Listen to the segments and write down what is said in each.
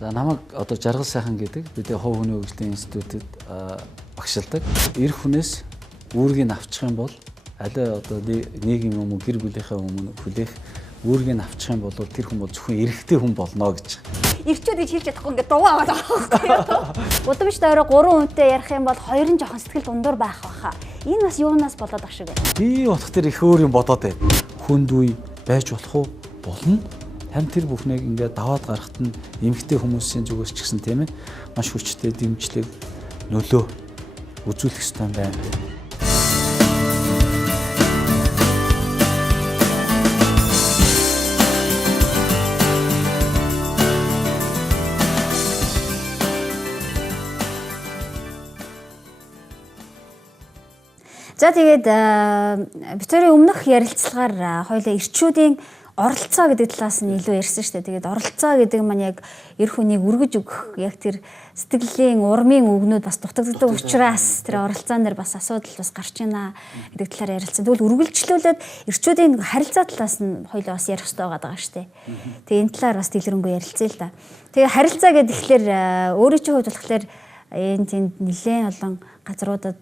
За намайг одоо Жаргал сайхан гэдэг бид хов хүний хөгжлийн институтэд багшилдаг. Эр хүнээс үүргийг авчих юм бол алей одоо нийгэм юм уу гэр бүлийнхээ өмнө хүлээх үүргийг авчих юм бол тэр хүн бол зөвхөн эрэгтэй хүн болно гэж. Ирчүүд хийж чадахгүй ингээд дуваа аваад байгаа байхгүй. Удамш дөрөв 3 хүнтэй ярих юм бол хоёр нь жоохон сэтгэл дундуур байх байхаа. Энэ бас юунаас болоод ах шиг байна. Би болох тэр их өөр юм бодоод байна. Хүнд үе байж болох уу? Болно. Харин тэр бүхнийг ингээд даваад гарахт нь эмэгтэй хүмүүсийн зүгээс ч гэсэн тийм ээ маш хүчтэй дэмжлэг нөлөө үзүүлэх ёстой юм байна. За тэгээд Викторийн өмнөх ярилцлагаар хоёулаа ирчүүдийн оролцоо гэдэг талаас нь илүү ярьсан шүү дээ. Тэгээд оролцоо гэдэг маань яг эр хүнийг үргэж өгөх, яг тэр сэтгэлийн урмын үгнүүд бас дутагддаг учраас тэр оролцоон дээр бас асуудал бас гарч байна гэдэг талаар ярилцсан. Тэгвэл үргэлжлүүлээд ирчүүдийн харилцаа талаас нь хоёулаа бас ярих хэрэгтэй байгаа шүү дээ. Тэгээд энэ талаар бас дэлгэрэнгүй ярилцъя л да. Тэгээд харилцаа гэдэг ихлээр өөрийн чинь хувьд болохоор энэ тэнд нэлээд олон газруудад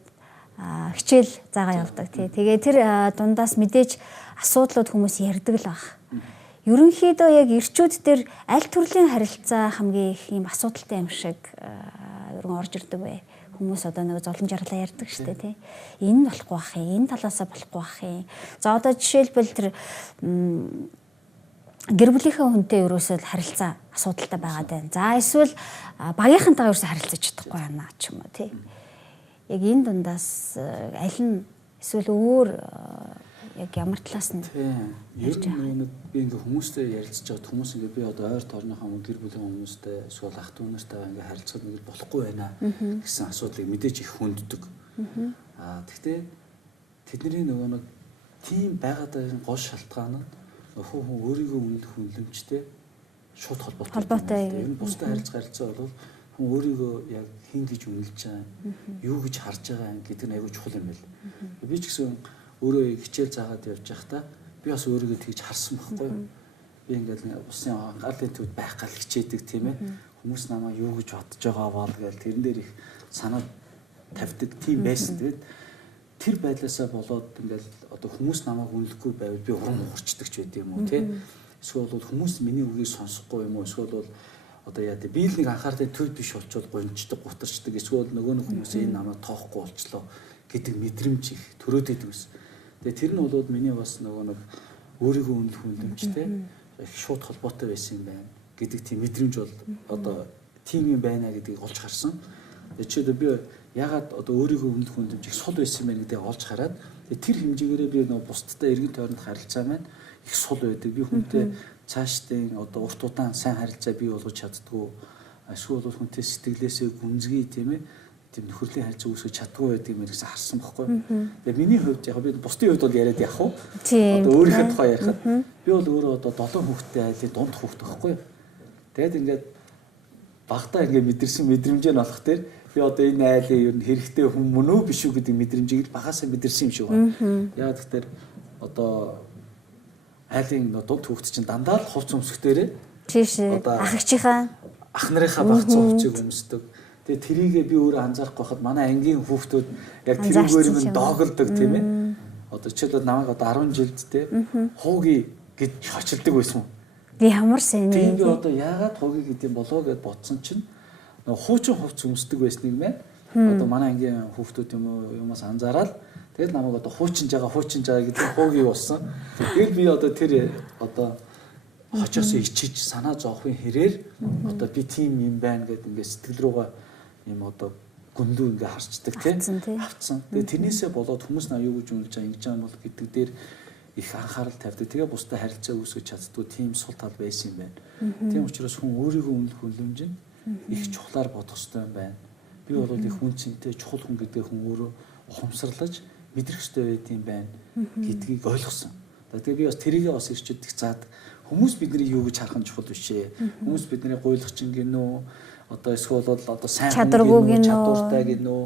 хичээл заагаа явуулдаг тий. Тэгээ тэр дундаас мэдээж асуудлууд хүмүүс ярьдаг л баг. Ерөнхийдөө яг ирчүүд дээр аль төрлийн харилцаа хамгийн их ийм асуудалтай юм шиг ерөн орж ирдэг бай. Хүмүүс одоо нэг золон жарлаа ярьдаг штэ тий. Энэ нь болохгүй бах юм, энэ талаасаа болохгүй бах юм. За одоо жишээлбэл тэр гэр бүлийнхээ хүнтэй ерөөсөө харилцаа асуудалтай байгаад байна. За эсвэл багийнхантайгаа ерөөсөө харилцаж чадахгүй байна ч юм уу тий. Яг энэ дундаас аль нь эсвэл өөр яг ямар талаас нь ер нь би ингээ хүмүүстэй ярилцж байгаа хүмүүс ингээ би одоо ойр тоорныхоо гэр бүлийн хүмүүстэй эсвэл ах дүү нартай ингээ харилцаад нэг болохгүй байна гэсэн асуудлыг мэдээж их хүнддэг. Гэхдээ тэдний нөгөө нэг тийм байгаад байгаа гол шалтгаан нь хүн өөрийгөө үнэлэх хүнлэмжтэй шууд холбоотой. Энэ бусдад харилцаа бол хүн өөрийгөө яг хин гэж үнэлж байгаа, юу гэж харж байгаа гэдэг нь аягүй чухал юм байл. Би ч гэсэн өөрөө хичээл заагаад явж байхдаа би бас өөрийгөө тэгж харсан байхгүй юу. Би ингээд усын анхаарлын төвд байх гал хичээдэг тийм ээ. Хүмүүс намайг юу гэж бодож байгаа бол гээл тэрэн дээр их санаа тавьдаг тийм байсан. Тэгээд тэр байдлаасаа болоод ингээд одоо хүмүүс намайг үнэлэхгүй байвал би урам уурчдаг ч байд юм уу тийм. Эсвэл бол хүмүүс миний үгийг сонсохгүй юм уу? Эсвэл бол одоо яа би л нэг анхаарлын төв биш болчоод гончдаг, гутарчдаг. Эсвэл нөгөө нэг хүмүүс энэ намайг тоохгүй болчлоо гэдэг мэдрэмж их төрөөд идэв гэсэн. Тэгээ тэр нь болоод миний бас нөгөө нэг өөрийгөө үнэлэх хүнлэмжтэй их шууд холбоотой байсан юм байна гэдэг тийм мэдрэмж бол одоо тийм юм байна гэдгийг олж харсан. Жишээлбэл би ягаад одоо өөрийгөө үнэлэх хүнлэмж их сул байсан юм байна гэдгийг олж хараад тэр хэмжээгээрээ би нөгөө бусдтай эргэн тойронд харилцаа маань их сул байдаг. Би хүнтэй цаашдын одоо урт удаан сайн харилцаа бий болгож чаддгүй. Эсвэл бол хүнтэй сэтгэлээсээ гүнзгий тийм ээ тийм нөхөрлийн харилцаа үүсгэж чаддгүй байдаг юм гэсэн харсан байхгүй. Тэгээ миний хувьд яг би бусдын хувьд бол яриад явах уу. Одоо өөрийнхөө тухай ярихад би бол өөрөө одоо 7 хүүхэдтэй айлын дунд хүүхэд байхгүй. Тэгээд ингээд багтаа ингээд мэдэрсэн мэдрэмжээ нь олох тэр би одоо энэ айлын ер нь хэрэгтэй хүн мөн үү биш үү гэдэг мэдрэмжийг л багасаа мэдэрсэн юм шиг байна. Яг тэгэхээр одоо айлын дунд хүүхэд чинь дандаа л хувц өмсөхтөрээ тийш ахчийнхаа ах нарынхаа багц хувцыг өмсдөг. Тэгээ тэрийгээ би өөрөө анзаарахгүй хахад манай ангийн хүүхдүүд яг тэрүүгээр минь доогддог тийм ээ. Одоо жишээлбэл намайг одоо 10 жилд те хууги гэж хочилдог байсан. Ямар сайн тийм би одоо яагаад хууги гэдэм болоо гэж бодсон чинь хуучин хувц өмсдөг байсныг мэ одоо манай ангийн хүүхдүүд юмас анзаараад тэгээд намайг одоо хуучинж байгаа гэдэг хууги болсон. Тэгээд би одоо тэр одоо хочоос ичиж санаа зовхын хэрээр одоо би тийм юм байна гэдэг ингээд сэтгэл рүүгээ юм одоо гүндүү ингээ харцдаг тийм авцсан. Тэгээ тэрнээсээ болоод хүмүүс наа юу гэж үнэлж байгаа ингэж байгаа бол гэдэг дээр их анхаарал тавьдаг. Тэгээ бусдад харилцаа үүсгэж чаддгүй тийм сул тал байсан юм байна. Тийм учраас хүн өөрийгөө үнэлэх хүнлэмж нь их чухлаар бодох хэрэгтэй юм байна. Би бол их хүн цэнтэй чухал хүн гэдэг хүн өөрөө ухамсарлаж мэдрэх хэрэгтэй байт юм байна гэдгийг ойлгосон. Тэгээ би бас тэрийгээ бас ирчүүдих заад хүмүүс бидний юу гэж харах нь чухал биш ээ. Хүмүүс бидний гуйлах чинь гинөө одоо эсвэл бол одоо сайн чадвартай гинөө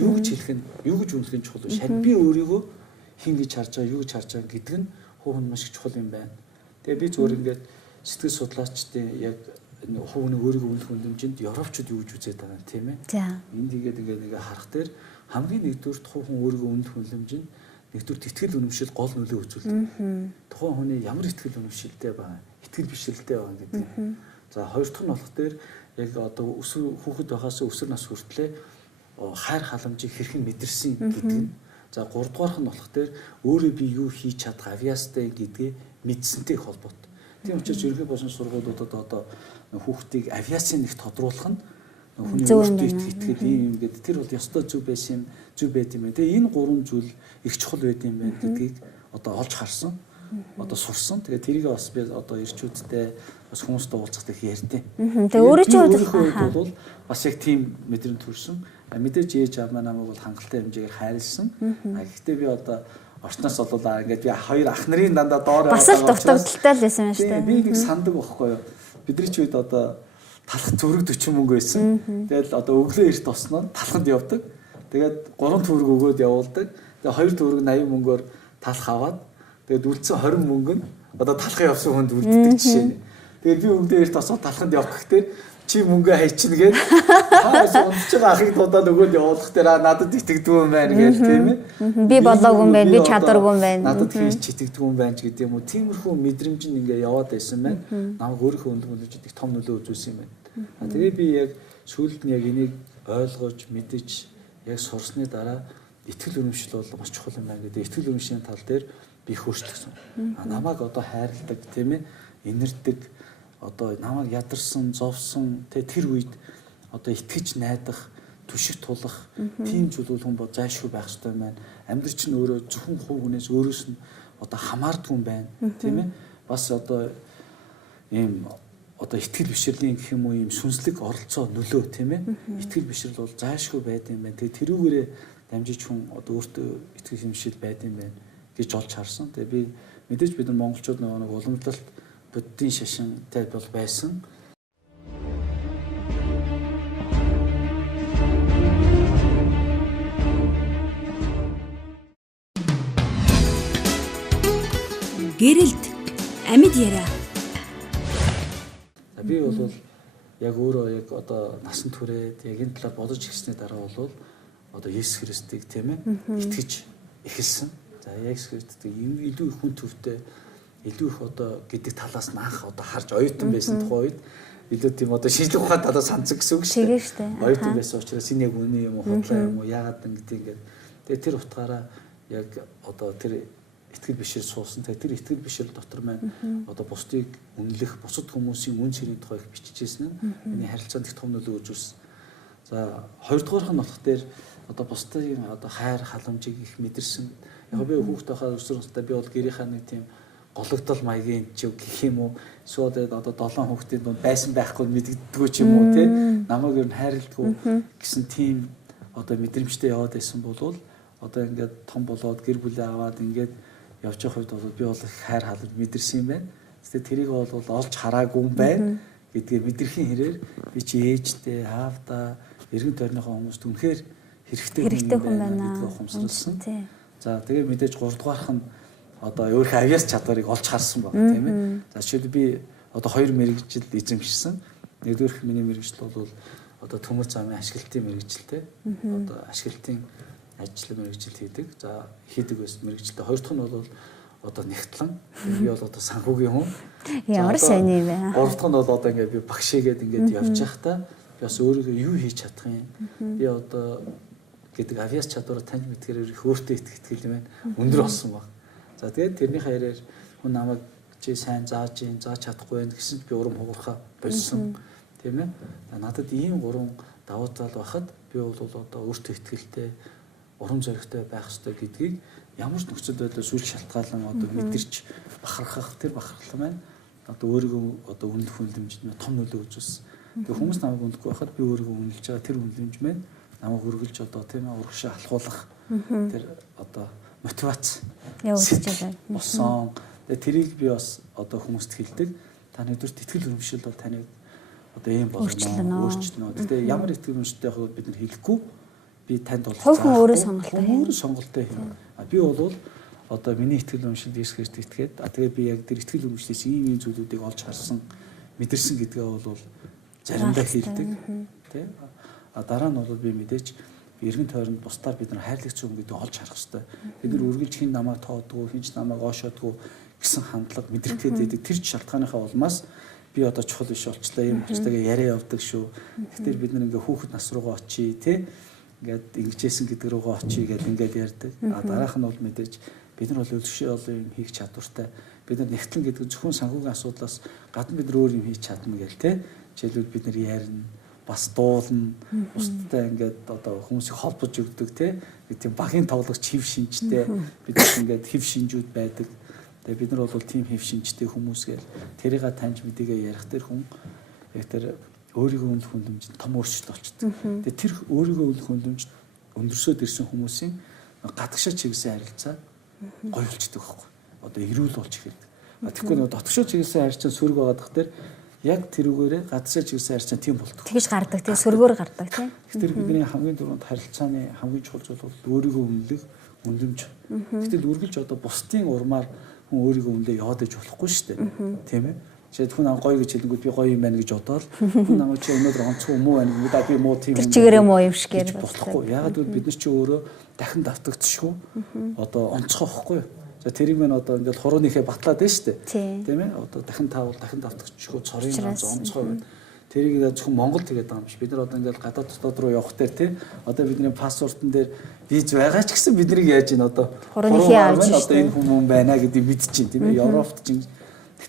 юу гэж хэлэх нь юу гэж үнэлэх нь чухал биш. Харин би өөрийгөө хин гэж харж байгаа юу гэж харж байгаа гэдэг нь хувь хүн маш их чухал юм байна. Тэгээ би зөвөр ингээд сэтгэл судлаачдын яг хувийн өөрийгөө үнэлэх үнэлэмжинд европчууд юу гэж үзээд байгаа юм тийм ээ. За. Энд ингээд харах дээр хамгийн нэгдүгürt хувийн өөрийгөө үнэлэх үнэлэмжинд нэгдүгürt итгэл үнэмшил гол нөлөө үзүүлдэг. Тухайн хүний ямар итгэл үнэмшилтэй байгаа, итгэл бишрэлтэй байгаа гэдэг. За хоёр дахь нь болох дээр яг одоо хүүхэд байхаас өсвөр нас хүртлээр хайр халамжийг хэрхэн мэдэрсэн гэдэг нь. За гурав дахь нь болох дээр өөрөө би юу хийж чадах авьяастай гэдгээ мэдсэнтэй холбоотой. Тийм учраас ерөнхий болон сургуулиудад одоо хүүхдийг авьяасын нэг тодруулах нь хүний өөртөө итгэл ийм гэдэг тэр бол ёстой зөв байсан юм, зөв байт юм байна. Тэгээ энэ гурван зүйл их чухал байт юм байна гэдгийг одоо олж харсан. Одоо сурсан. Тэгээ тэрийг бас би одоо ирчүүдтэй бас хүмүүстэй уулзахад их ярьдیں۔ Тэгээ өөрийнхөө хувьд бол бас яг тийм мэдрэмж төрсөн. Мэдээж ээж аав намайг бол хангалттай хэмжээгээр хайрлсан. Гэхдээ би одоо орчноос болоо ингээд би хоёр ах нарын дандаа доор бас л дуртагдaltaй л байсан юм шүү дээ. Би нэг сандаг байхгүй юу. Бидний ч үед одоо талах зүрэг 40 мөнгө байсан. Тэгэл одоо өглөө эрт тосноо талханд явдаг. Тэгээд 3 төгрөг өгөөд явуулдаг. Тэгээд 2 төгрөг 80 мөнгөөр талах аваад тэгээд үлдсэн 20 мөнгө нь одоо талхын явсан хүнд үлддэг жишээ. Тэгээд би өглөө эрт тосноо талханд явах гэхдээ чи мөнгө хайчихна гээд хаас унтж байгаа ахыг дуудаад өгөөд явуулах дээр надад итгэдэггүй юм байна гэж тийм ээ. Би болоогүй юм байна, би чадваргүй юм байна. Надад хийж итгэдэггүй юм байна ч гэдэг юм уу. Тиймэрхүү мэдрэмж нь ингээ яваад байсан байна. Намайг өөрийнхөө үнэлэмжид их том нөлөө үзүүлсэн юм байна. Тэгээ би яг сүүлд нь яг энийг ойлгож мэдэж яг сурсны дараа итгэл үнэмшил бол маш чухал юм байна гэдэг. Итгэл үнэмшлийн тал дээр би хөөшлөгсөн. Намайг одоо хайрладаг тийм ээ, инэрдэг одоо намайг ядарсан, зовсон тэр үед одоо итгэж найдах, түшиг тулах тийм зүйлүүд хүн бод зайлшгүй байх хэрэгтэй юм байна. Амьдрал чинь өөрөө зөвхөн хувь хүнээс өөрөөс нь одоо хамаардгүй юм байна, тийм ээ. Бас одоо ийм одоо итгэл бишрэлийн гэх юм уу ийм сүнслэг оролцоо нөлөө тийм ээ. Итгэл бишрэл бол зайлшгүй байд юм байна. Тэгээ тэрүүгээрээ дамжиж хүн одоо өөртөө итгэл хэмшил байд юм байна гэж олж харсан. Тэгээ би мэдээж бид нар монголчууд нэг уламжлалт буддийн шашинтай бол байсан. Гэрэлт амьд яриа. Би бол яг өөрөө яг одоо насан туршид яг энэ талаар бодож ирсний дараа бол одоо Есүс Христийг тийм ээ итгэж эхэлсэн. За Есүс Христийг илүү их хүн төвтэй илүү их одоо гэдэг талаас нь анх одоо харж оюутан байсан тухай үед илүү тийм одоо шинжлэх ухааны талаас санацг гэсэн үг шүү дээ. Оюутан байсан учраас энэ яг үнэн юм уу худлаа юм уу яагаад ингээд тэгээ тэр утгаараа яг одоо тэр итгэл бишрэл суусан. Тэгээ тэр итгэл бишрэл дотор маань одоо бусдыг үнэлэх, бусад хүмүүсийн үн цэрийн тухай их бичижсэн нь миний харилцаанд их том нөлөө үзүүлсэн. За хоёрдугаарх нь болох дээр одоо бусдын одоо хайр халамжийг их мэдэрсэн. Яг би хүүхдтэй хаа өсвөр настай би бол гэрийнхаа нэг тийм гологдол маягийн ч гэх юм уу эсвэл одоо 7 хүүхдийн дунд байсан байхгүй мэддэггүй ч юм уу те намайг ер нь хайрладгүй гэсэн тийм одоо мэдрэмжтэй яваад байсан бол одоо ингээд том болоод гэр бүлээ аваад ингээд явж байгаа үед бол би бол хайр халамж мэдэрсэн юм байна. Тэгвэл тэрийг бол олж хараагүй юм байна гэдгийг мэдэрхийн хэрээр би чи ээжтэй аавда эргэн тойрныхоо хүмүүст үнэхээр хэрэгтэй хүн байна гэдгийг ухамсарласан. За тэгээ мэдээж 3 дугаарх нь одоо өөрийнхөө авьяас чадварыг олж харсан баг тийм ээ. За жишээлбэл би одоо 2 мэрэгжил эзэмшсэн. Нэгдүгээрх миний мэрэгжил бол одоо төмөр замын ашиглалтын мэрэгжилтэй. Одоо ашиглалтын ажил мэрэгжил хийдэг. За хийдэг байсан мэрэгжилтэй. Хоёр дахь нь бол одоо нэгтлэн би бол одоо санхүүгийн хүн. Ямар сайн юм бэ? Гурав дахь нь бол одоо ингээд би багшигээд ингээд явж байхдаа би бас өөрийгөө юу хийж чадах юм. Би одоо гэдэг авьяас чадвараа таньж мэдхээр их өөртөө итгэх юм байна. Өндөр болсон баг. За тэгээд тэрний хайраар хүн намайг чи сайн зааж чадахгүй байх гэсэн би урам хугархаа болсон тийм ээ. Надад ийм 3 давуу тал байхад би бол одоо өөртөө итгэлтэй урам зоригтой байх хэрэгтэй гэдгийг ямар ч нөхцөл байдлаар сүүл шалтгаалan одоо мэдэрч бахархах тэр бахархал маань одоо өөрийгөө одоо үнэлэх үнэлэмжид том нөлөө үзүүлсэн. Тэгээ хүмүүс намайг үнэхгүй байхад би өөрийгөө үнэлж байгаа тэр үнэлэмж маань намайг өргөлж одоо тийм ээ урагшаа алхуулах тэр одоо мотивац явуулж болсон. Тэгээ тэрийг би бас одоо хүмүүст хэлдэг. Та нэгдүгээр итгэл үнэмшил бол таныг одоо ийм өөрчлөнө. Гэтэ ямар итгэл үнэмшилтэй байхыг бид нар хэлэхгүй. Би танд бол өөрөө сонголттой юм. Би бол одоо миний итгэл үнэмшилд Есүс Христ итгээд тэгээ би яг тэр итгэл үнэмшлээс ийм зүйлүүдийг олж харсан мэдэрсэн гэдгээ бол заримдаа хэлдэг тий. Дараа нь бол би мэдээж эргэн тойронд бусдаар бид нар хайрлагч хүн гэдэг олж харах хэрэгтэй. Бид нар үргэлж хин намайг тоодгүй, хинч намайг оошоодгүй гэсэн хандлага мэдрэх гэдэг тэр шалтгааныхаа улмаас би одоо чухал биш болчлаа юм хэвчээгээ яриа явдаг шүү. Тэгэхээр бид нар ингээ хүүхэд нас руугаа очие тий. Ингээд ингэжсэн гэдэг рүүгээ очие гэдэг ингээд ярьдаг. Дараах нь бол мэдээж бид нар бол өлгшөө олон юм хийх чадвартай. Бид нар нэгтлэн гэдэг зөвхөн санхүүгийн асуудлаас гадна бид нар өөр юм хийж чадна гэл тий. Жишээлбэл бид нар ярина, бас дуулна, бусдтай ингээд одоо хүмүүсийг холбож өгдөг тий. Тийм багийн тоглогч хэв шинжтэй бид ингээд хэв шинжүүд байдаг. Тэгээ бид нар бол тийм хэв шинжтэй хүмүүс гээл тэрийг таньж мэдээгээ ярих тэр хүн яг тэр өөрийгөө үнэлэх хүндэмжинд том өөрчлөлт болчихдог. Тэгээ тэр өөрийгөө үнэлэх хүндэмжид өндөрсөд ирсэн хүмүүсийн гадагшаа чиглэсэн харилцаа гоё болчихдог байхгүй. Одоо эрүүл болж ихэд. Тэгэхгүй нэг дотгошоо чиглэсэн харилцаа сөрөг байгаад тах тэр яг тэрүүгээрээ гадагшаа чиглэсэн харилцаа тийм болдог. Тэгж гардаг тийм сөргөөр гардаг тийм. Тэгэхээр бидний хамгийн түрүүнд харилцааны хамгийн чухал зүйл бол өөрийгөө үнэлэх хүндэмж. Гэтэл үргэлж одоо бусдын урмаар хүн өөрийгөө үнэлээ яваад иж болохгүй шүү дээ. Тийм ээ. Жишээд хүн гоё гэж хэлэнгүүт би гоё юм байна гэж бодоод хүн намайг чи өнөөдөр онцгой муу байна гэдэг би муу тийм юм. Чигээрээ муу юм шиг гэж болохгүй. Ягаад гэвэл бид нар чи өөрөө дахин давтагдчихгүй. Одоо онцгой واخгүй. За тэрийг мэн одоо ингээд хурууныхээ батлаад байна шүү дээ. Тийм ээ. Одоо дахин таавал дахин давтагдчихгүй цорын онцгой байна. Тэрийг зөвхөн Монгол тэгээд байгаа юм биш. Бид нар одоо ингээд гадаад дотоод руу явах дээр тийм одоо бидний паспортон дээр виз байгаа ч гэсэн биднийг яаж ийн одоо хурууныхээ авч одоо энэ хүмүүс байна гэдгийг мэдчихээн тийм ээ. Европт ч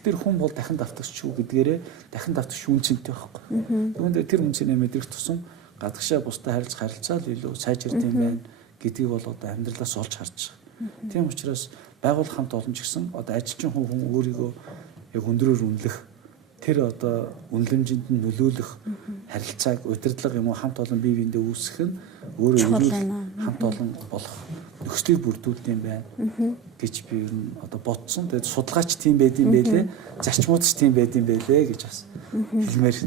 тэр хүн бол дахин давтагч шүү гэдгээрээ дахин давтагч үнцэнтэй байхгүй. Түүндээ тэр үнцэнээ мэдрэх тусам гадагшаа бусдад харилцаал илүү сайжирд юм байна гэдгийг бол одоо амьдралаас олж харж байгаа. Тийм учраас байгууллага хамт олон ч гэсэн одоо ажилчин хүн өөрийгөө яг өндрөөр үнэлэх тэр одоо үнэлэмжинд нь нөлөөлөх харилцааг удирдлага юм уу хамт олон бие биендээ үүсгэх нь өөрөө хамт олон болох нөхцөлийг бүрдүүлдэг юм байна гэж би ер нь одоо бодсон. Тэгээд судалгаач тийм байд юм байлээ, зарчмуудч тийм байд юм байлээ гэж бас хэлмээр.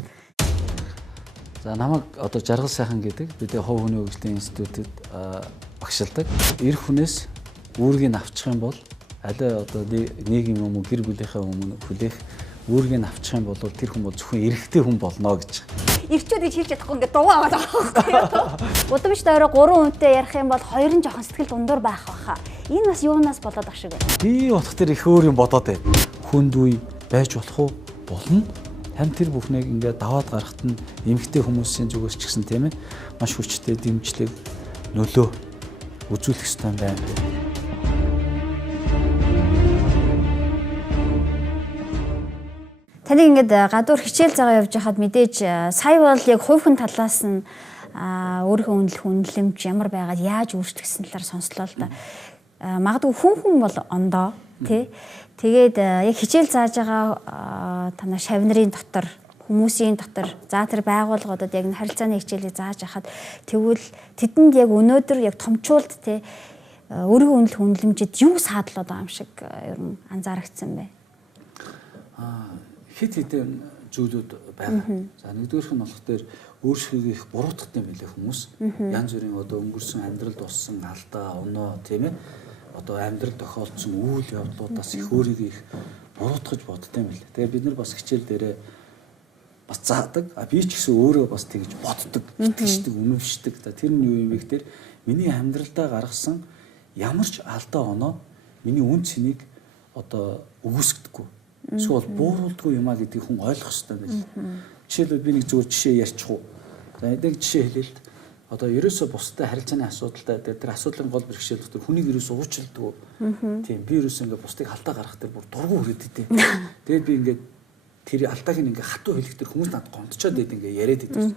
За намайг одоо Жаргал сайхан гэдэг бид Хов хүний хөгжлийн институтэд багшилдаг. Эр хүнээс үүргийг авчих юм бол алей одоо нийгэм юм уу гэр бүлийнхээ өмнө хүлээх үүргийг авчих юм бол тэр хүн бол зөвхөн эрэгтэй хүн болно гэж. Ирчүүд гэж хэлж чадахгүй ингээд дугаа аваад байгаа байхгүй юу? Удамш дээрээ 3 хүнтэй ярих юм бол хоёр нь жоохон сэтгэл дундуур байх байхаа. Энэ бас юунаас болоод ах шиг байна. Би бодох тэр их өөр юм бодоод байна. Хүнд үе байж болох уу? Болно. Харин тэр бүхнийг ингээд даваад гарахт нь эмэгтэй хүмүүсийн зүгээс ч гэсэн тийм ээ маш хүчтэй дэмжлэг нөлөө үзүүлэх ёстой юм байна. Таны ингээд гадуур хичээл загаа явж байхад мэдээж сая бол яг хувь хүн талаас нь өөрийнхөө үнэлэх үнэлэмж ямар байгаад яаж өөрчлөгдсөн талаар сонслоо л да. Магадгүй хүн бол ондоо тий. Тэгээд яг хичээл зааж байгаа танаа шавнырын дотор хүмүүсийн дотор за тэр байгууллагуудад яг харилцааны хичээлийг зааж байхад тэгвэл тэдэнд яг өнөөдөр яг томчуулд тий өөрийнхөө үнэлэх үнэлэмжид юу саадлаад байгаа юм шиг ер нь анзаарэгдсэн бэ? Хит хитэн зүйлүүд байна. За нэгдүгээрх нь болохоор өөрсдөө их буруутгах юм билээ хүмүүс. Янз бүрийн одоо өнгөрсөн амьдралд болсон алдаа, оноо тийм ээ. Одоо амьдрал тохиолдсон үйл явдлуудаас их өөрийгөө их буруутгаж боддог юм билээ. Тэгээ бид нар бас хичээл дээрээ бас заадаг. Би ч гэсэн өөрөө бас тэгж боддог, итгэждэг, үнэмшдэг. Тэр нь юу юм бэ гэхээр миний амьдралдаа гаргасан ямар ч алдаа, оноо миний үн цэнийг одоо үгүйсгдэггүй. Эсвэл бууруулдаггүй юмаа гэдгийг хүн ойлгох хэрэгтэй байна. Жишээлбэл би нэг зүгээр жишээ ярьчих уу. За нэг жишээ хэлээ л. Одоо ерөөсөө бусдад харилцааны асуудалтай тэр асуудлын гол бэрхшээл дотор хүнийг ерөөсөө уучилдаг. Тийм би ерөөсөө ингээд бусдыг алдаа гаргах тэр бүр дургу хүрээд идэв. Тэгээд би ингээд тэр алдааг ингээд хатуу хэлэх тэр хүмүүс надад гомдчоод байд ингээд яриад идэв.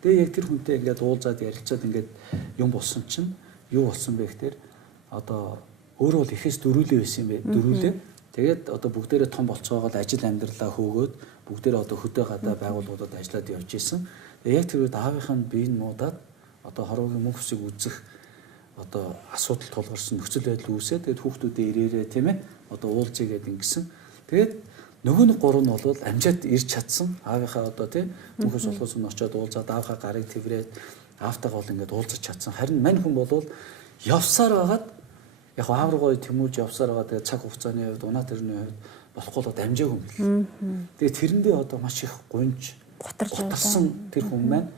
Тэгээд яг тэр хүнтэй ингээд уулзаад ярилцаад ингээд юм болсон чинь юу болсон бэ гэхээр одоо өөрөө бол ихээс дөрүүлээ байсан юм бэ. Дөрүүлээ. Тэгээд одоо бүгдээрээ том болцоогоод ажил амьдралаа хөөгөөд бүгдээрээ одоо хөдөө гадаа байгууллагуудад ажиллаад явж исэн. Тэгээд яг тэр үед аавынх нь биеийн муудаад одоо хорвогийн мөнхсийг үзэх одоо асуудал тулгарсан нөхцөл байдал үүсээд тэгээд хүүхдүүдээ ирээрээ тийм ээ одоо уулзъя гэдэг ингэсэн. Тэгээд нөгөө нэг гурав нь бол амжаад ирж чадсан. Аавынхаа одоо тийм мөнхс болохоос нь очиод уулзаад аавынхаа гарыг тэврээд аавтайгаа бол ингээд уулзаж чадсан. Харин мань хүн бол явсаар байгаад яг аав руугаа тэмүүлж явсаар байгаа. Тэгээд цаг хугацааны хувьд унаа тэрний хувьд болохгүй л дамжаагүй юм бэл. Тэгээ тэрэндээ одоо маш их гунж гутарсан тэр хүн маань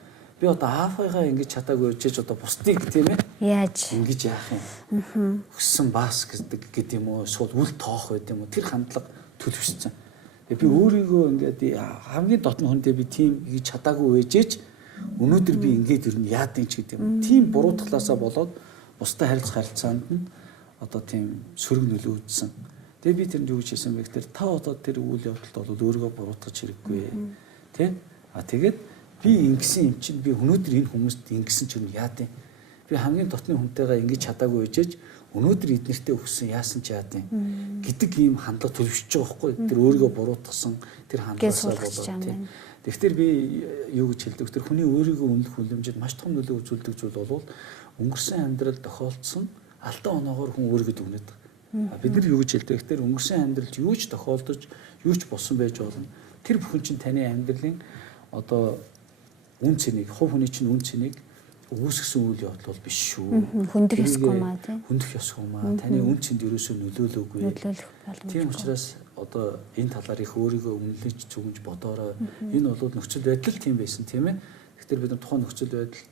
би одоо аафайгаа ингэж чадаагүй чиж одоо бусдыг тийм ээ яаж ингэж яах юм өссөн баас гэдэг юм уу эсвэл үл тоох байд юм уу тэр хандлага төлөвшсөн. Тэгээ би өөрийгөө ингээд хамгийн дотны хүндээ би тийм хийж чадаагүй байжээч өнөөдөр би ингээд ер нь яадын ч гэдэг юм. Тийм буруутгалаасаа болоод бусдад харилцаанд нь одоо тийм сөрөг нөлөө үзсэн. Тэгээ би тэрэнд юу гэж хэлсэн бэ гэхээр та одоо тэр үйл явдалд бол өөрийгөө буруутгах хэрэггүй тийм. Тэгээд би ингэсэн юм чинь би өнөөдөр энэ хүмүүст ингэсэн чинь яад юм. Би хамгийн дотны хүнтэйгээ ингэж чадаагүй байжээж өнөөдөр эднэртээ өгсөн яасан ч яад юм гэдэг ийм хандлага төлөвшөж байгаа байхгүй. Тэр өөрийгөө буруутгасан тэр хандлагаасаа болоод тийм. Тэгэхээр би юу гэж хэлдэг. Тэр хүний өөрийгөө үнэлэх хүлэмжид маш том нөлөө үзүүлдэг зүйл бол өнгөрсөн амьдрал тохиолдсон алдаа оноогоор хүн өөрийгөө дүгнэдэг. Бид нар юу гэж хэлдэг. Тэгэхээр өнгөрсөн амьдралд юу ч тохиолдож юу ч болсон байж болно. Тэр бүхэн чинь таны амьдралын одоо үн цэнийг, хувь хүний чинь үн цэнийг үүсгэсэн үйл явдал бол биш шүү. Хүндэх ёсгүй маа тийм. Хүндэх ёсгүй маа. Таны үн цэнд ерөөсөө нөлөөлөөгүй. Тийм учраас одоо энэ талаар их өөрийгөө үнэлж зүгэнж бодоорой. Энэ бол нөхцөл байдал тийм байсан тийм ээ. Тэгэхээр бид нар тухайн нөхцөл байдал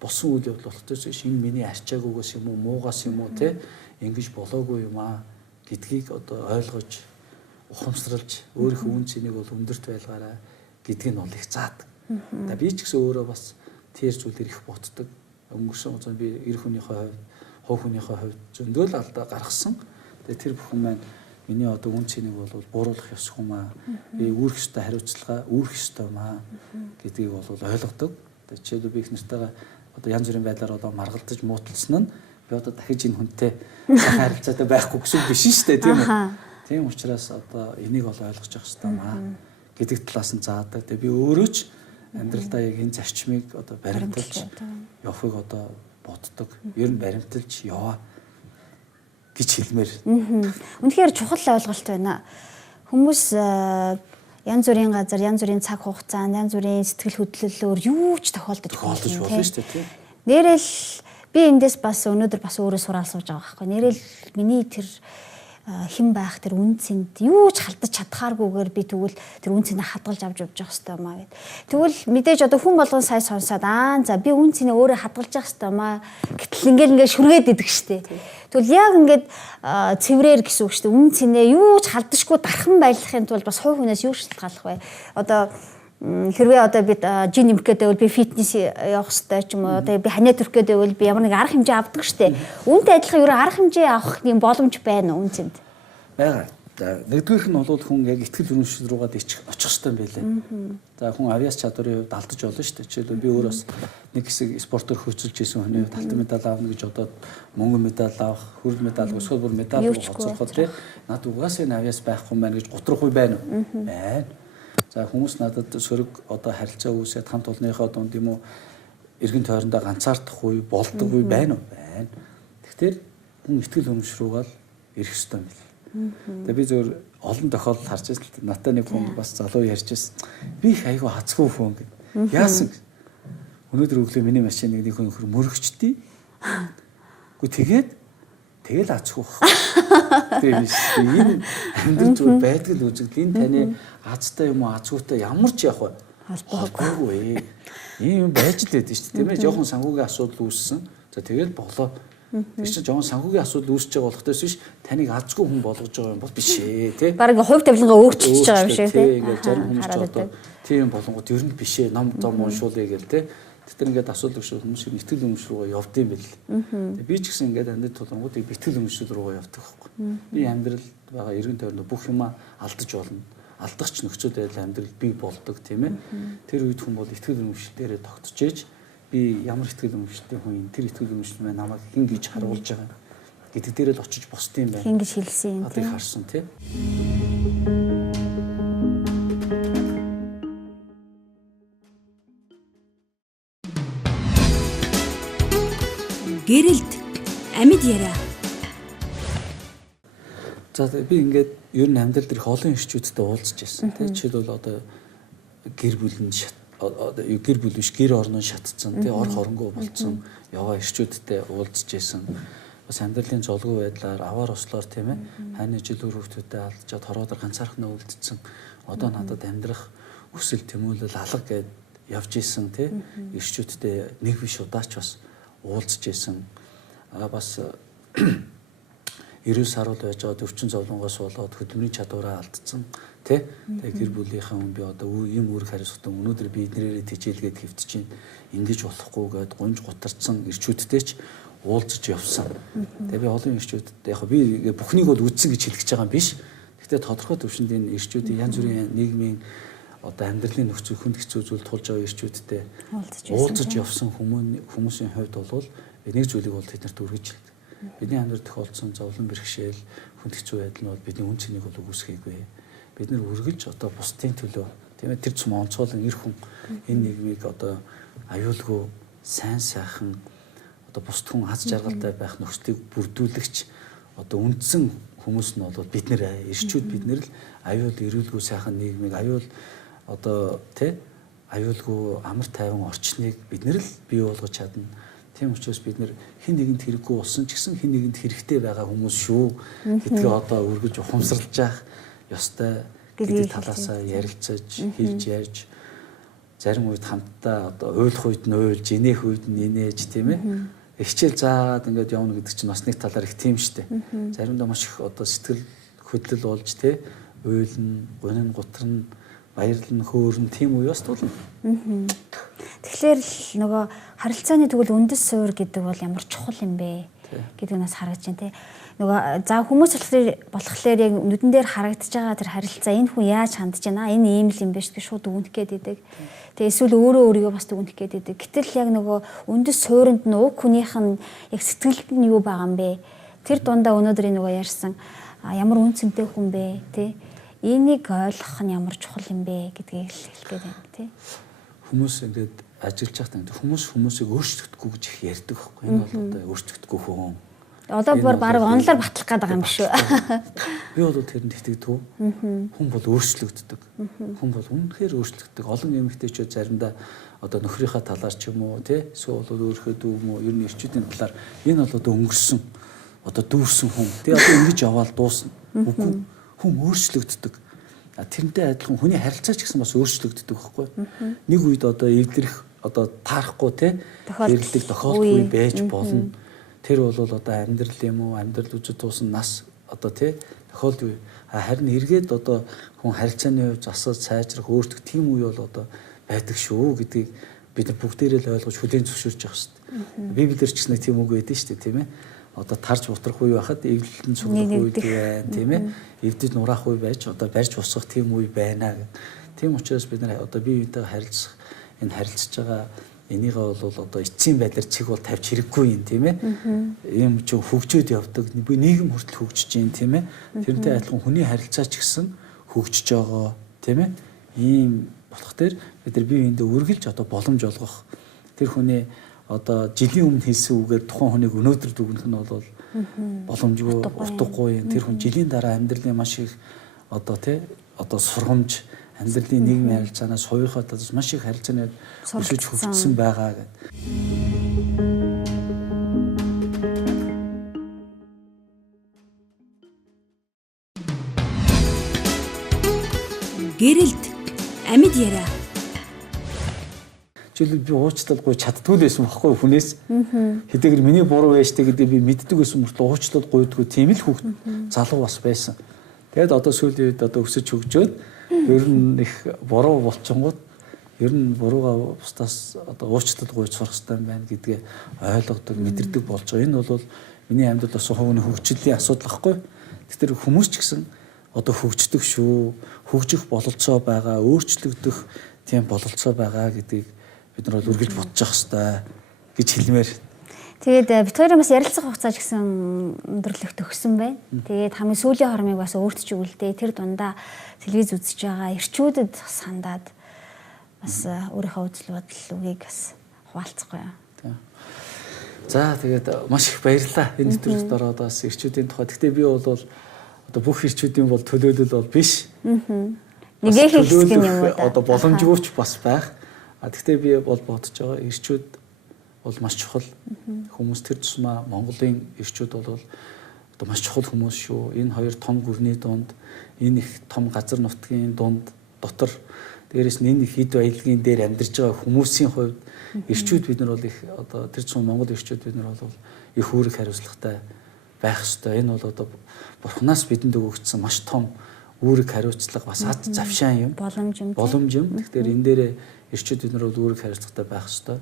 болсон үйл явдал болохоос энэ миний арчаагүйгээс юм уу, муугаас юм уу те ингэж болоогүй юм аа гэдгийг одоо ойлгож, ухамсарлаж өөрийнхөө үн цэнийг бол өндөрт байлгаарай гэдгийг нь бол их заадаг. За би ч гэсэн өөрөө бас тэр зүйлээр их ботдог. Өнгөрсөн хугацаанд би эр хүнийхээ хувьд, хувь хүнийхээ хувьд зөндөл алдаа гаргасан. Тэгээ тэр бүхэн маань миний одоо үн цэнийг бол бууруулах ёсгүй маа. Би үүрэх ёстой хариуцлага үүрэх ёстой маа гэдгийг бол ойлгодог. Тэгээ жишээлбэл би их нартайгаа одоо янз бүрийн байдлаар одоо маргалдаж мууталсан нь би одоо дахиж энэ хүнтэй харилцаатай байхгүй гэсэн биш шүү дээ тийм үү. Тийм учраас одоо энийг бол ойлгож явах ёстой маа гэдэг талаас нь заадаг. Тэгээ би өөрөө ч амьдралдаа яг энэ зарчмыг одоо баримталж явахыг одоо боддог. Ер нь баримталж яваа гэж хэлмээр. Үнэхээр чухал ойлголт байна. Хүмүүс янз бүрийн газар, янз бүрийн цаг хугацаанд, янз бүрийн сэтгэл хөдлөлөөр юу ч тохиолдож болно шүү дээ. Нэрэл би эндээс бас өнөөдөр бас өөрөө сураал сууж байгаа байхгүй. Нэрэл миний тэр хэн байх тэр үн цэнд юу ч халтаж чадхааргүйгээр би тэгвэл тэр үн цэнэ хадгалж авч явж явах хэрэгтэй маа гэд. Тэгвэл мэдээж одоо хүн болгон сая сонсоод за би үн цэнэ өөрөө хадгалж явах хэрэгтэй маа. Гэтэл ингээд шүргээд идэг штэ. Тэгвэл яг ингээд цэврээр гэсэн үг штэ. Үн цэнэ юу ч халдашгүй дархан байлгахын тулд бас хувь хүнээс юу шалтгаалах вэ? Одоо хэрвээ одоо бид жин нэмэх гэдэг бол би фитнес явах хэрэгтэй ч юм уу одоо би ханиа төрөх гэдэг бол би ямар нэг арга хэмжээ авдаг штэ. Үүнтэй адилхан ерөө арга хэмжээ авах юм боломж байна уу үнцэнд? Бага. За нэгдүгээрх нь бол хүн яг ихтгэл үнэмшил руугаа очих хэрэгтэй юм байлээ. За хүн авиас чадварын хувьд алдаж болно штэ. Жишээлбэл би өөрөөс нэг хэсэг спортоор хөгжүүлж исэн хүний хувьд алтан медаль аавна гэж одоо мөнгөн медаль авах, хөрөл медаль эсвэл бүр медаль гоцроход тий над угаасаа энэ авиас байхгүй байна гэж гутрахгүй байна уу? Байна. За хүмүүс надад сөрөг одоо харилцаа үүсээд хамт олонныхоо дунд юм уу эргэн тойрондоо ганцаардах үе болдог үе байна уу? Байна. Тэгэхээр хүн ихтгэл үнэмшил руугаа ирэх ёстой юм байна. Тэгээ би зөв олон тохиолдолд харж байсан. Натаа нэг хүн бас залуу ярьж байсан. Би их айгүй хацгүй хүн гэв. Яасан? Өнөөдөр өглөө миний машиныг нэг хүн мөрөгчдий. Гэхдээ тэгэл хацгүй. Тэгээ биш. Энэ амьдрал зүйл байдаг л үзэгдэл. Энэ таны азтай юм уу азгүйтай ямар ч явах вэ? Холбоогүй. Ийм байж л байдаг шүү дээ. Тийм ээ. Жохон санхүүгийн асуудал үүссэн. За тэгэл болоо. Тэр чинь жоон санхүүгийн асуудал үүсэж байгаа болохоос биш таныг азгүй хүн болгож байгаа юм бол биш ээ тий. Бараг хувь тавилангаа өөрчилж байгаа юм шиг тий. Ингээд зарим хүмүүс ч одоо тийм болгонгууд ер нь биш ээ ном зам уншуулъя гээл тий. Тэр ингээд асуудал өгшөө хүмүүс итгэл үнэмшил рүүгээ явд юм бэл. Би ч гэсэн ингээд амьдрал тулангуудыг итгэл үнэмшил рүүгээ явдаг байхгүй. Би амьдрал байгаа эргэн тойронд бүх юма алдаж болно. Алдагч нөхцөл байдал амьдрал бий болдог тийм ээ. Тэр үед хүн бол итгэл үнэмшил дээрээ тогтож ээж би ямар итгэл үнэмшилтэй хүн юм тэр итгэл үнэмшил маань намайг хин гэж харуулж байгаа гэдэг дээр л очиж босд юм байна. Хин гэж хэлсэн юм тийм. Харсан тийм. Гэрэлт амьд яриа. За би ингээд ер нь амьдрал дээр их олон ирчүүдтэй уулзж байсан. Тийм жишээлбэл одоо гэр бүлийн гэр бүл биш гэр орноо шатцсан тий ор хоронгоо болцсон яваа ирчүүдтэй уулзж байсан. бас амьдралын золгүй байдлаар аваар ослоор тийм ээ хайны жилүүр хүүхдүүдэд алдчихад хороод ганцаархнаа үлдсэн. Одоо надад амьдрах өсөл тэмүүлэл алга гэд явж исэн тийм ирчүүдтэй нэг биш удаач бас уулзж исэн. Бас 90 сар бол байж байгаа өвчин зовлонгоос болоод хөдөлмөрийн чадвараа алдсан тий. Тэгээ гэр бүлийнхаа хүн би одоо ийм үүрэг хариуцлагатай өнөөдөр би эднэрээ тэжээлгээд хэвтэж чинь ингэж болохгүй гэд гунж гутарсан ирчүүдтэй ч уулзж явсан. Тэгээ би олон ирчүүдэд яг би бүхнийг бол үдсэн гэж хэлэх гэж байгаа юм биш. Гэхдээ тодорхой төвшөнд энэ ирчүүдийн янз бүрийн нийгмийн одоо амьдралын нөхцөл хүнд хэцүү зүйл тулж байгаа ирчүүдтэй уулзж явсан хүмүүсийн хувьд бол нэг зүйлийг бол тэднэрт өргөж хэлдэг. Бидний амьдрал тохиолдсон зовлон бэрхшээл хүнд хэцүү байдал нь бол бидний үн цэнийг бол үүсгээгүй. Бид нэр үргэлж одоо бусдын төлөө тийм ээ тэр цэм онцгойлон эр хүн энэ нийгмийг одоо аюулгүй сайн сайхан одоо бусд хүн аз жаргалтай байх нөхцөлийг бүрдүүлэгч одоо үндсэн хүмүүс нь бол бид нэр ирчүүд бид нэр л аюул эрүүлгүй сайхан нийгмийг аюул одоо тий аюулгүй амар тайван орчныг бид нэр л бий болгож чадна. Тийм учраас бид нэр хин нэгэнд хэрэггүй болсон ч гэсэн хин нэгэнд хэрэгтэй байгаа хүмүүс шүү гэдгээ одоо өргөж ухамсарлаж явах ёстой гэдэг талаасаа ярилцаж хэлж ярьж зарим үед хамтдаа одоо уйлах үед нь уйлж инех үед нь инээж тийм ээ хичээл заагаад ингээд явна гэдэг чинь бас нэг талаар их тийм штэ. Заримдаа маш их одоо сэтгэл хөдлөл болж тий уйлна, гунин гутран баярлан хөөрн тийм үе бас тулна. Тэгэхээр л нөгөө харилцааны тэгвэл үндэс суурь гэдэг бол ямар чухал юм бэ гэдэг нас харагдаж байна те. Нөгөө за хүмүүс болохоор яг нүдэн дээр харагдаж байгаа тэр харилцаа энэ хүн яаж хандж байна? Энэ ийм л юм биш би шууд дүгнэх гээд идэг. Тэгээ эсвэл өөрөө өөрийгөө бас дүгнэх гээд идэг. Гэтэл яг нөгөө үндэс суурьнд нь уг хүнийх нь яг сэтгэлд нь юу байгаа юм бэ? Тэр дундаа өнөөдөр нөгөө ярьсан ямар үнцэнтэй хүн бэ те. Энийг ойлгох нь ямар чухал юм бэ гэдгийг л хэлэх гээд байна тий. Хүмүүс ингээд ажиллаж байхдаа хүмүүс хүмүүсийг өөрчлөгдөхгүй гэж их ярьдаг байхгүй. Энэ бол одоо өөрчлөгдөхгүй хүн. Одоо бүр баг онлоор батлах гээд байгаа юм шүү. Би бол тэрэнд итгэдэг. Хүн бол өөрчлөгддөг. Хүн бол үнэхээр өөрчлөгддөг. Олон эмэгтэйчүүд заримдаа одоо нөхрийнхаа талаар ч юм уу тий эсвэл өөрийнхөө дүү юм уу ер нь ирчүүдийн талаар энэ бол одоо өнгөрсөн одоо дүүрсэн хүн. Тэгээ одоо ингэж яваал дуусна. Үгүй хүн өөрчлөгддөг. Тэрнтэй адилхан хүний харилцаа ч гэсэн бас өөрчлөгддөг байхгүй. Нэг үед одоо эвдэрэх одоо таарахгүй те хэрлэг тохиолдохгүй байж болно. Тэр бол одоо амьдрал юм уу амьдрал үжид туусан нас одоо те тохиолдгүй. Харин эргээд одоо хүн харилцааны хувьд засаж сайжрах өөртөө тийм үе бол одоо байдаг шүү гэдгийг бид нар бүгдээрээ л ойлгож хүлээн зөвшөөрч явах хэрэгтэй. Библиэр ч гэсэн тийм үг байдаг шүү дээ тийм ээ. Одоо тарж утрах үе байхад эвлэлтэн цуглах үе байна тийм ээ. Эвдэд нураах үе байж одоо барьж босгох тийм үе байна гэх. Тийм учраас бид нар одоо бие биентэйгээ харилцах энэ харилцаж байгаа энийг бол одоо эцсийн байдлаар цэг бол тавьж хэрэггүй юм тийм ээ. Ийм ч хөгжөөд явдаг. Нийгэм хүртэл хөгжиж юм тийм ээ. Тэрнтэй адилхан хүний харилцаа ч гэсэн хөгжиж байгаа тийм ээ. Ийм болох дээр бид нар бие биендээ үргэлж одоо боломж олгох тэр хүний одоо жилийн өмнө хэлсэн үгээр тухайн хүнийг өнөөдөр дүгнэх нь бол боломжгүй утгагүй юм. Тэр хүн жилийн дараа амьдралын маш их одоо тий одоо сургамж амьдралын нийгмийн харилцаанаас хувийнхаа талаас маш их харилцааны өсөж хөгжсөн байгаа гэдэг. Гэрэлт амьд яриа. Жишээлбэл би уучлалгүй чаддгүй л байсан байхгүй хүнээс хэдийгээр миний буруу байжтэй гэдэг би мэддэг байсан мөртлөө уучлал гуйдгүй тийм л хүүхд залуу бас байсан. Тэгэд одоо сүүлийн үед одоо өсөж хөгжөөд ер нь их буруу болчингууд ер нь буруугаа бусдаас одоо уучлал гуйж сурах хэрэгтэй байна гэдгээ ойлгодог, мэдэрдэг болж байгаа. Энэ бол миний амьдрал бас хувийн хөгжлийн асуудал байхгүй. Тэгэхээр хүмүүс ч гэсэн одоо хөгждөг шүү. Хөгжих бололцоо байгаа, өөрчлөгдөх тийм бололцоо байгаа гэдгийг бид нар бол үргэлж бодож явах хэрэгтэй гэж хэлмээр. Тэгээд бид хоёрын бас ярилцах хугацаа ч гэсэн өндөрлөх төгссөн байна. Тэгээд хамгийн сүүлийн хормыг бас өөртч өгөлдөө тэр дундаа телевиз үзэж байгаа эрчүүдэд сандаад бас өөрийнхөө үзэл бодол үгийг бас хуваалцахгүй юм. За тэгээд маш их баярлалаа. Энэ нэвтрүүлэгт ороод бас эрчүүдийн тухай. Гэхдээ би бол одоо бүх эрчүүдийн бол төлөөлөл бол биш. Нэгээ хэлсэн юм уу? Одоо боломжгүйч бас байх. Гэхдээ би бол бодож байгаа эрчүүд бол маш чухал. Хүмүүс тэр тусмаа Монголын ирчүүд бол одоо маш чухал хүмүүс шүү. Энэ хоёр том гүрний дунд, энэ их том газар нутгийн дунд дотор дээрээс нь энэ хэд баялагын дээр амьдарч байгаа хүмүүсийн хувьд ирчүүд бид нар бол их одоо тэр тусмаа Монгол ирчүүд бид нар бол их үүрэг хариуцлагатай байх ёстой. Энэ бол одоо Бурханаас бидэнд өгөгдсөн маш том үүрэг хариуцлага бас ад завшаан юм. Боломж юм. Тэгэхээр энэ дээрээ ирчүүд бид нар бол үүрэг хариуцлагатай байх ёстой.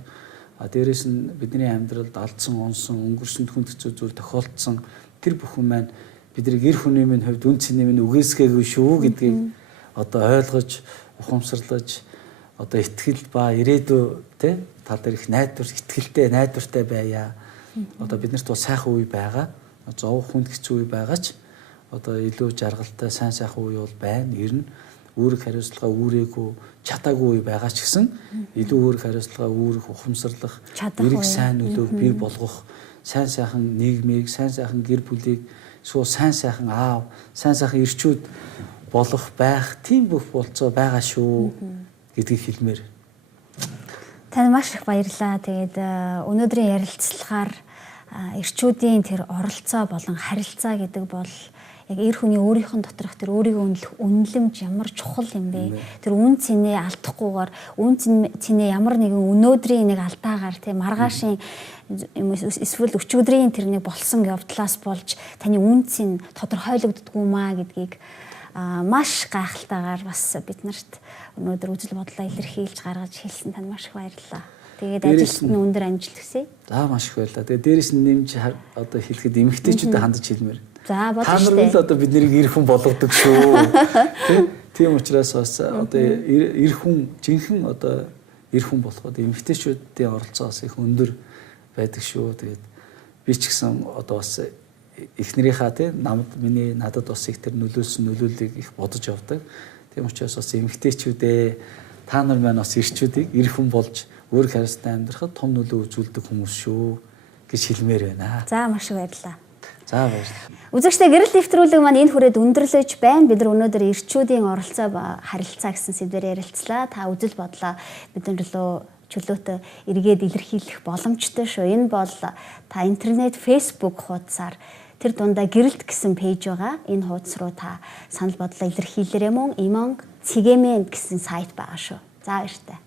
А дээрээс нь бидний амьдралд алдсан, онсон, өнгөрсөнд хүнд хэцүү зүйл тохиолдсон тэр бүхэн маань бидний гэр хүний минь хувьд үн цэний минь үгээсгээгүй шүү гэдгийг одоо ойлгож, ухамсарлаж, одоо итгэл ба ирээдүй тэ тал дээр их найдвартай байя. Одоо биднэрт бол сайхан үе байгаа. Зовх хүнд хэцүү үе байгаа ч одоо илүү жаргалтай сайн сайхан үе бол байна. Ер нь үүрэг хариуцлага үүрээгүй чадаагүй үе байгаа ч гэсэн илүү үүрэг хариуцлага үүрэх ухамсарлах, эрэг сайн нөлөөг бий болгох, сайн сайхан нийгмийг, сайн сайхан гэр бүлийг, эсвэл сайн сайхан аав, сайн сайхан ирчүүд болох байх тийм бүх болцоо байгаа шүү гэдгийг хэлмээр. Танд маш их баярлалаа. Тэгээд өнөөдрийн ярилцлагаар ирчүүдийн тэр оролцоо болон харилцаа гэдэг бол яг эр хүний өөрийнх нь доторх тэр өөрийгөө үнэлэх үнэлэмж ямар чухал юм бэ? Тэр үн цэнээ алдахгүйгээр үн цэнээ ямар нэгэн өнөөдрийн нэг алдаагаар тийм маргаашийн эсвэл өчигдрийн тэр нэг болсон явдлаас болж таны үн цэн тодорхойлогддгүй маа гэдгийг маш гайхалтайгаар бас бид нарт өнөөдөр үзэл бодлоо илэрхийлж гаргаж хэлсэн танд маш их баярлалаа. Тэгээд ажилтны өндөр амжилт хүсье. За маш их баярлалаа. Тэгээд дээрэс нь нэмж одоо хэлэхэд эмэгтэйчүүдэд хандаж хэлмээр. За бодож та нар л одоо бид нарыг эр хүн болгодог шүү. Тийм учраас бас одоо эр хүн жинхэнэ одоо эр хүн болоход эмэгтэйчүүдийн оролцоо бас их өндөр байдаг шүү. Тэгээд би ч гэсэн одоо бас эхнэрийнхаа тийм надад бас их тэр нөлөөлсөн нөлөөллийг их бодож явдаг. Тийм учраас бас эмэгтэйчүүдээ та нар маань бас ирчүүдийг эр хүн болж өөр хариуцтай амьдрахад том нөлөө үзүүлдэг хүмүүс шүү гэж хэлмээр байна. За маш их баярлалаа. За баярлалаа. Үзэгчдээ гэрэл нэвтрүүлэг маань энэ хүрээд өндөрлөж байна. Бид нар өнөөдөр ирчүүдийн оролцоо ба харилцаа гэсэн сэдвээр ярилцлаа. Та үзэл бодлоо бидний чөлөөтэй эргээд илэрхийлэх боломжтой шүү. Энэ бол та интернет, Facebook хуудасаар тэр дундаа гэрэлт гэсэн пэйж байгаа. Энэ хуудас руу та санал бодлоо илэрхийлээрэй мөн. Имонг цэгээмэн гэсэн сайт байгаа шүү. За баяртай.